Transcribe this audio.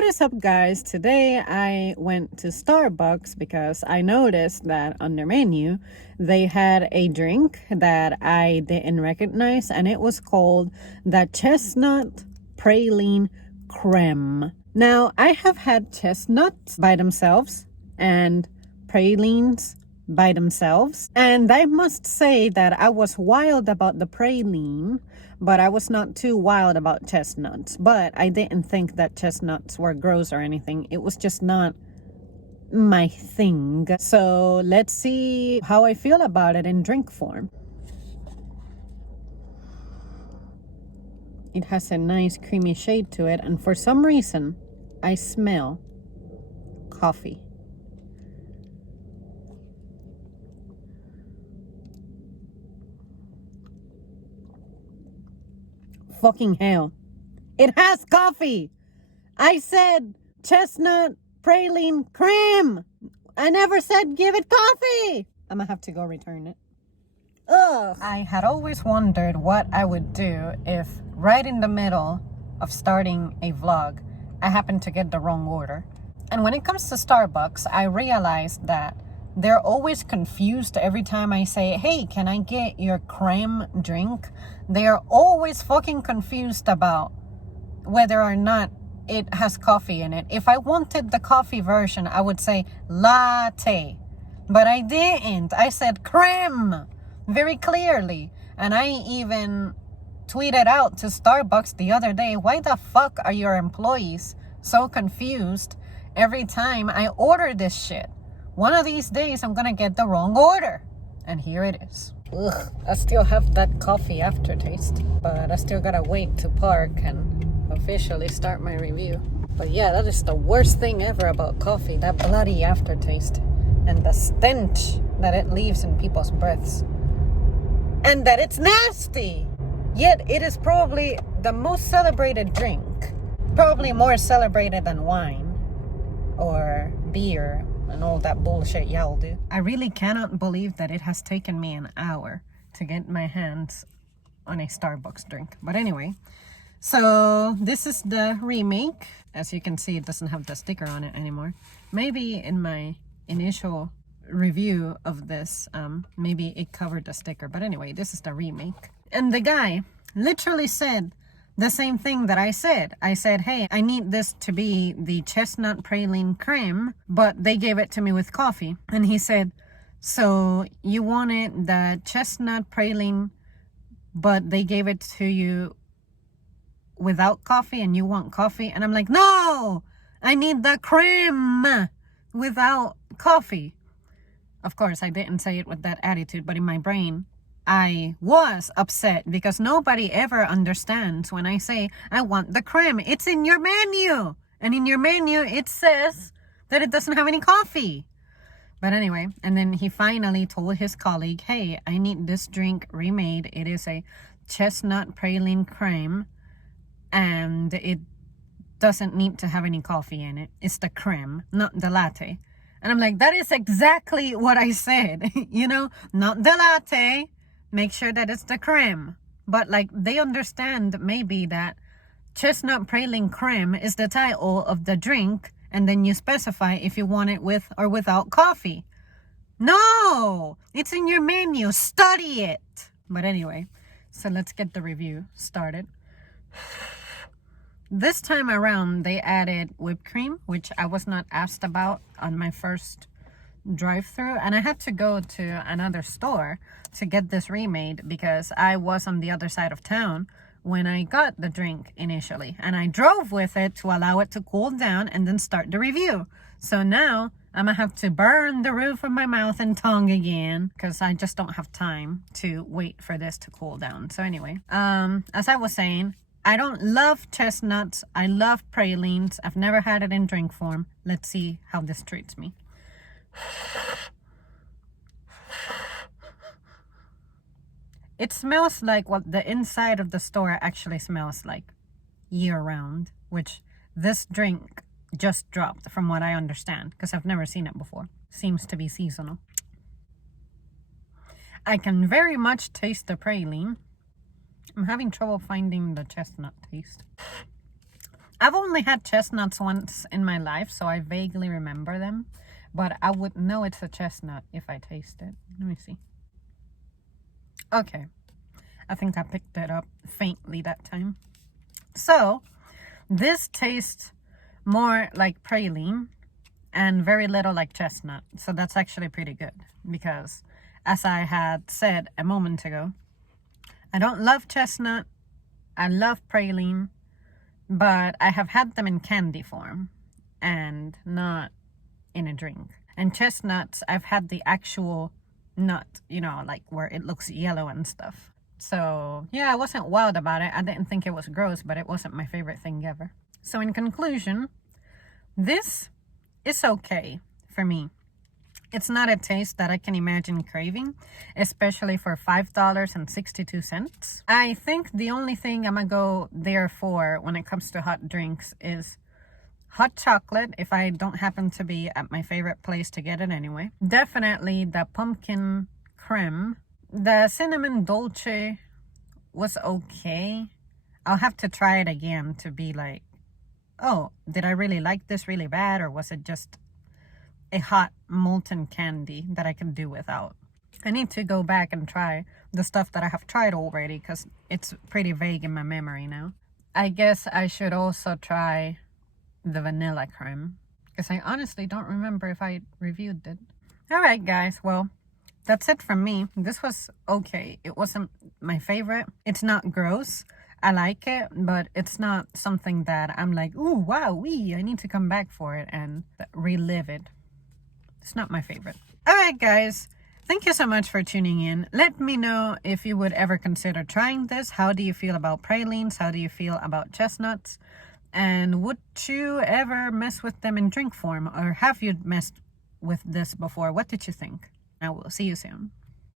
What is up, guys? Today I went to Starbucks because I noticed that on their menu they had a drink that I didn't recognize, and it was called the chestnut praline crème. Now, I have had chestnuts by themselves and pralines by themselves, and I must say that I was wild about the praline, but I was not too wild about chestnuts. But I didn't think that chestnuts were gross or anything. It was just not my thing. So let's see how I feel about it in drink form. It has a nice creamy shade to it, and for some reason I smell coffee. Fucking hell. It has coffee. I said chestnut praline crème. I never said give it coffee. I'm gonna have to go return it. Ugh. I had always wondered what I would do if right in the middle of starting a vlog, I happened to get the wrong order. And when it comes to Starbucks, I realized that they're always confused every time I say, hey, can I get your crème drink? They are always fucking confused about whether or not it has coffee in it. If I wanted the coffee version, I would say latte. But I didn't. I said crème very clearly. And I even tweeted out to Starbucks the other day, why the fuck are your employees so confused every time I order this shit? One of these days, I'm gonna get the wrong order. And here it is. Ugh, I still have that coffee aftertaste, but I still gotta wait to park and officially start my review. But yeah, that is the worst thing ever about coffee, that bloody aftertaste and the stench that it leaves in people's breaths. And that it's nasty. Yet it is probably the most celebrated drink. Probably more celebrated than wine or beer and all that bullshit y'all do. I really cannot believe that it has taken me an hour to get my hands on a Starbucks drink. But anyway, so this is the Remake. As you can see, it doesn't have the sticker on it anymore. Maybe in my initial review of this, maybe it covered the sticker. But anyway, this is the Remake. And the guy literally said the same thing that I said. I said, hey, I need this to be the chestnut praline crème, but they gave it to me with coffee. And he said, so you wanted the chestnut praline, but they gave it to you without coffee and you want coffee? And I'm like, no, I need the crème without coffee. Of course, I didn't say it with that attitude, but in my brain, I was upset because nobody ever understands when I say I want the crème. It's in your menu. And in your menu, it says that it doesn't have any coffee. But anyway, and then he finally told his colleague, hey, I need this drink remade. It is a chestnut praline crème, and it doesn't need to have any coffee in it. It's the crème, not the latte. And I'm like, that is exactly what I said. You know, not the latte. Make sure that it's the crème. But like, they understand maybe that chestnut praline crème is the title of the drink, and then you specify if you want it with or without coffee. No, it's in your menu. Study it. But anyway, so let's get the review started. This time around, they added whipped cream, which I was not asked about on my first drive-through, and I had to go to another store to get this remade because I was on the other side of town when I got the drink initially, and I drove with it to allow it to cool down and then start the review. So now I'm gonna have to burn the roof of my mouth and tongue again because I just don't have time to wait for this to cool down. So anyway, as I was saying, I don't love chestnuts. I love pralines. I've never had it in drink form. Let's see how this treats me. It smells like what the inside of the store actually smells like year-round, which this drink just dropped from what I understand, because I've never seen it before. Seems to be seasonal. I can very much taste the praline. I'm having trouble finding the chestnut taste. I've only had chestnuts once in my life, so I vaguely remember them. But I would know it's a chestnut if I taste it. Let me see. Okay. I think I picked it up faintly that time. So, this tastes more like praline and very little like chestnut. So that's actually pretty good because, as I had said a moment ago, I don't love chestnut. I love praline, but I have had them in candy form and not in a drink. And chestnuts, I've had the actual nut, you know, like where it looks yellow and stuff. So yeah, I wasn't wild about it. I didn't think it was gross, but it wasn't my favorite thing ever. So in conclusion, this is okay for me. It's not a taste that I can imagine craving, especially for $5.62. I think the only thing I'm gonna go there for when it comes to hot drinks is hot chocolate, if I don't happen to be at my favorite place to get it anyway. Definitely the pumpkin crème. The cinnamon dolce was okay. I'll have to try it again to be like, oh, did I really like this really bad, or was it just a hot molten candy that I can do without? I need to go back and try the stuff that I have tried already because it's pretty vague in my memory now. I guess I should also try the vanilla crème because I honestly don't remember if I reviewed it. Alright guys, well, that's it from me. This was okay. It wasn't my favorite. It's not gross. I like it, but it's not something that I'm like, ooh, wow, I need to come back for it and relive it. It's not my favorite. Alright guys, thank you so much for tuning in. Let me know if you would ever consider trying this. How do you feel about pralines? How do you feel about chestnuts? And would you ever mess with them in drink form, or have you messed with this before? What did you think? I will see you soon.